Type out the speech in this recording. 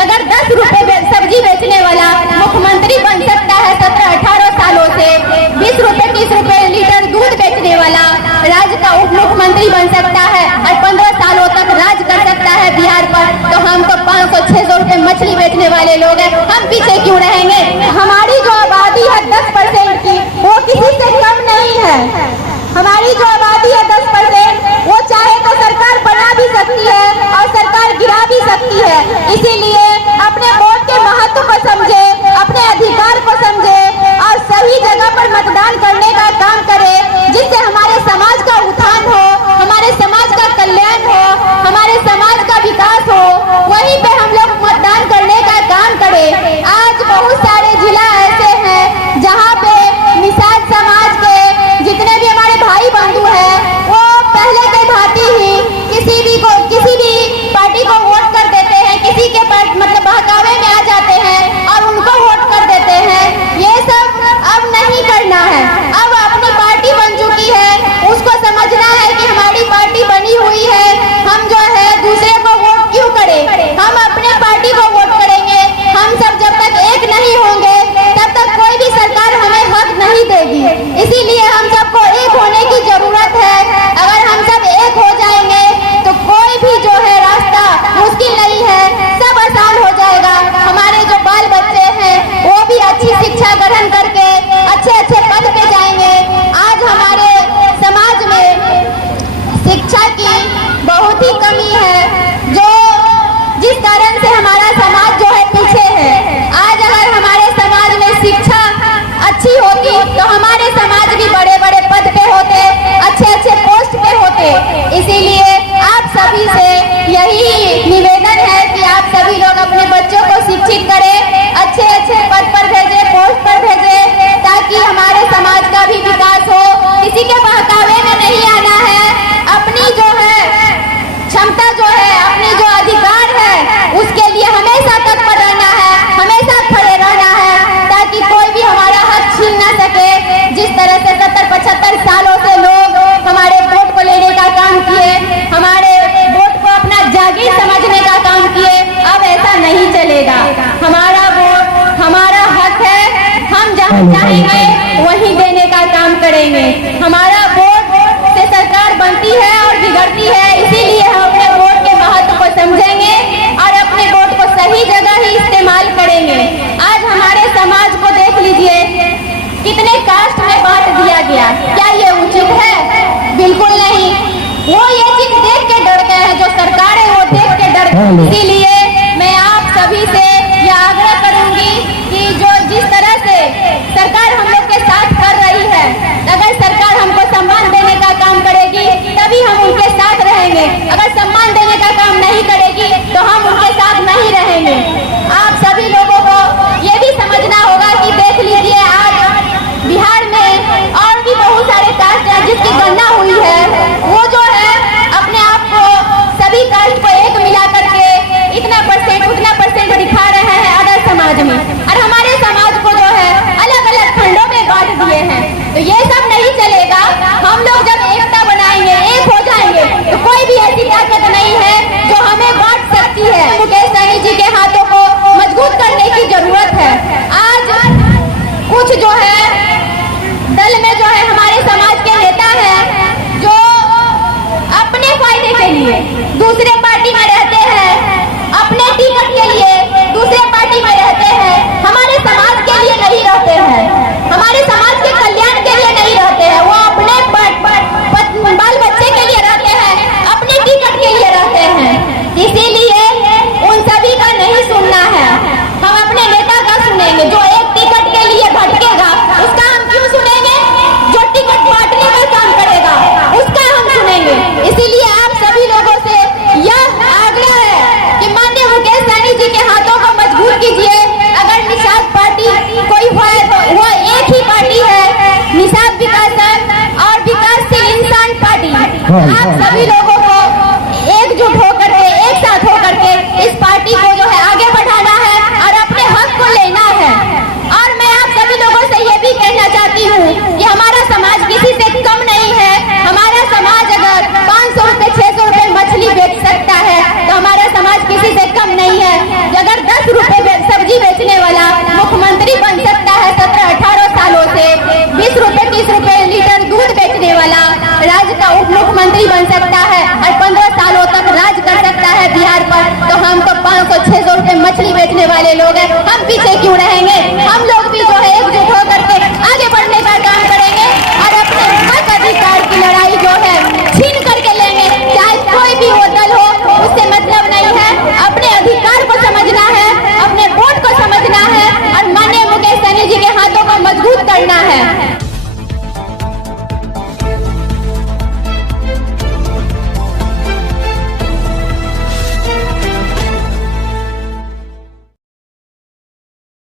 अगर 10 रुपए सब्जी बेचने वाला मुख्यमंत्री बन सकता है 17-18 सालों से, 20 रुपए 30 रुपए लीटर दूध बेचने वाला राज्य का उप मुख्यमंत्री बन सकता है और 15 सालों तक राज कर सकता है बिहार पर, तो हम तो 500-600 रुपए मछली बेचने वाले लोग हैं, हम पीछे क्यों रहेंगे? हमारी जो आबादी है 10% की, वो किसी से कम नहीं है। हमारी जो आबादी है 10%, वो चाहे तो सरकार बना भी सकती है और सरकार गिरा भी सकती है। इसीलिए अपने वोट के महत्व को समझे, अपने अधिकार को समझे और सही जगह पर मतदान करने का काम करे, जिससे हमारे समाज का उत्थान हो, हमारे समाज का कल्याण हो, हमारे समाज का विकास हो, वहीं पे हम लोग मतदान करने का काम करें। आज बहुत सारे जिला ऐसे हैं जहाँ पे निषाद समाज के जितने भी हमारे भाई बंधु हैं, वो पहले के भांति ही किसी भी पार्टी को वोट कर देते हैं, किसी के मतलब बहकावे में आ जाते हैं और उनको वोट कर देते हैं। ये सब अब नहीं करना है। अब अपनी पार्टी बन चुकी है, उसको समझना है कि हमारी पार्टी बनी हुई है, हम जो है दूसरे को वोट क्यों करें, हम अपने पार्टी को वोट करेंगे। हम सब जब तक एक नहीं होंगे तब तक कोई भी सरकार हमें हक नहीं देगी। इसीलिए हम सबको एक होने की जरूरत है। अगर हम सब एक हो जाएंगे तो कोई भी जो है रास्ता मुश्किल नहीं है, सब आसान हो जाएगा। हमारे जो बाल बच्चे हैं वो भी अच्छी शिक्षा ग्रहण करके अच्छे पद पे जाएंगे। आज हमारे समाज में शिक्षा की बहुत ही कमी है, जो जिस कारण से हमारा समाज जो है पीछे है। आज अगर हमारे समाज में शिक्षा अच्छी होती तो हमारे समाज भी बड़े बड़े पद पे होते, अच्छे पोस्ट पे होते। इसीलिए आप सभी से यही निवेदन है कि आप सभी लोग अपने बच्चों को शिक्षित करें, अच्छे पद पर भेजें, पोस्ट पर भेजें, ताकि हमारे समाज का भी विकास हो। किसी के बहकावे में नहीं आना है, अपनी जो है क्षमता जो है, अपने जो अधिकार है उसके लिए हमेशा तत्पर रहना है, हमेशा खड़े रहना है, ताकि कोई भी हमारा हक छीन ना सके। जिस तरह से 70-75 सालों से लोग हमारे वोट को लेने का काम किए, हमारे वोट को अपना जागीर समझने का काम किए, अब ऐसा नहीं चलेगा। हमारा वोट हमारा हक है, हम जहाँ चाहेंगे वहीं देने का काम करेंगे। हमारा वोट से सरकार बनती है और बिगड़ती है, इसीलिए हम अपने वोट के महत्व को समझेंगे और अपने वोट को सही जगह ही इस्तेमाल करेंगे। आज हमारे समाज को देख लीजिए, कितने कास्ट में बांट दिया गया। क्या ये उचित है? बिल्कुल नहीं। वो ये चीज देख के डर गए हैं, जो सरकार है वो देख के डर गए। इसीलिए मैं आप सभी से यह आग्रह करूंगी कि जो जिस तरह से सरकार हम लोग के साथ कर रही है, अगर सरकार हमको सम्मान देने का काम करेगी तभी हम उनके साथ रहेंगे। अगर सम्मान देने का काम नहीं करेगी तो हम उनके साथ नहीं रहेंगे। आप सभी लोगों को ये भी समझना होगा कि देख लीजिए, आज बिहार में और भी बहुत सारे कास्ट हैं जिसकी गणना हुई है, वो जो है अपने आप को सभी कास्ट को एक मिला करके इतना परसेंट उतना परसेंट दिखा रहे हैं अदर समाज में, और हमारे समाज को जो है अलग अलग खंडों में बांट दिए हैं। तो ये सब नहीं चलेगा। हम लोग जब एकता बनाएंगे, एक हो जाएंगे, तो कोई भी ऐसी ताकत नहीं है जो हमें बांट सकती है। मुकेश सहनी जी के हाथों को मजबूत करने की जरूरत है। आज कुछ जो है दल में जो है हमारे समाज के नेता हैं जो अपने फायदे के लिए दूसरे पार्टी में रहते हैं, अपने टिकट के लिए दूसरे पार्टी में रहते हैं, हमारे समाज के लिए नहीं रहते हैं, हमारे समाज के कल्याण के लिए नहीं रहते हैं। वो अपने बाल बच्चे के लिए रहते हैं, अपने टिकट के लिए रहते हैं। इसीलिए उन सभी का नहीं सुनना है, हम अपने नेता का सुनेंगे। जो एक टिकट के लिए भटकेगा उसका हम क्यों सुनेंगे? जो टिकट बांटने का काम करेगा उसका हम सुनेंगे। इसीलिए आप सभी लोगों से यह आग्रह है कि माननीय मुकेश सहनी जी के हाथों को मजबूत कीजिए। अगर निषाद पार्टी कोई है तो वो एक ही पार्टी है, निषाद विकास और विकासशील इंसान पार्टी। आप सभी लोगों को एकजुट होकर के, एक साथ होकर के इस पार्टी को जो है आगे बढ़ाना है और अपने हक को लेना है। और मैं आप सभी लोगों से ये भी कहना चाहती हूँ कि हमारा समाज किसी से कम नहीं है। हमारा समाज अगर 500 रुपए 600 रुपए मछली बेच सकता है तो हमारा समाज किसी से कम नहीं है। अगर 10 10 रुपए सब्जी बेचने वाला मुख्यमंत्री बन सकता है 17-18 सालों से। 20 रुपए 30 रुपए लीटर दूध बेचने वाला राज्य का उप मुख्यमंत्री बन सकता है और 15 सालों तक राज कर सकता है बिहार पर। तो हम तो 500-600 रुपए मछली बेचने वाले लोग हैं, हम पीछे क्यों रहेंगे? हम लोग भी जो है एकजुट होकर के आगे बढ़ने का काम करेंगे और अपने हक अधिकार की लड़ाई जो है छीन करके लेंगे। चाहे कोई भी वो दल हो, उससे मतलब नहीं है। अपने अधिकार को समझना है, अपने वोट को समझना है और माननीय मुकेश सहनी जी के हाथों को मजबूत करना है।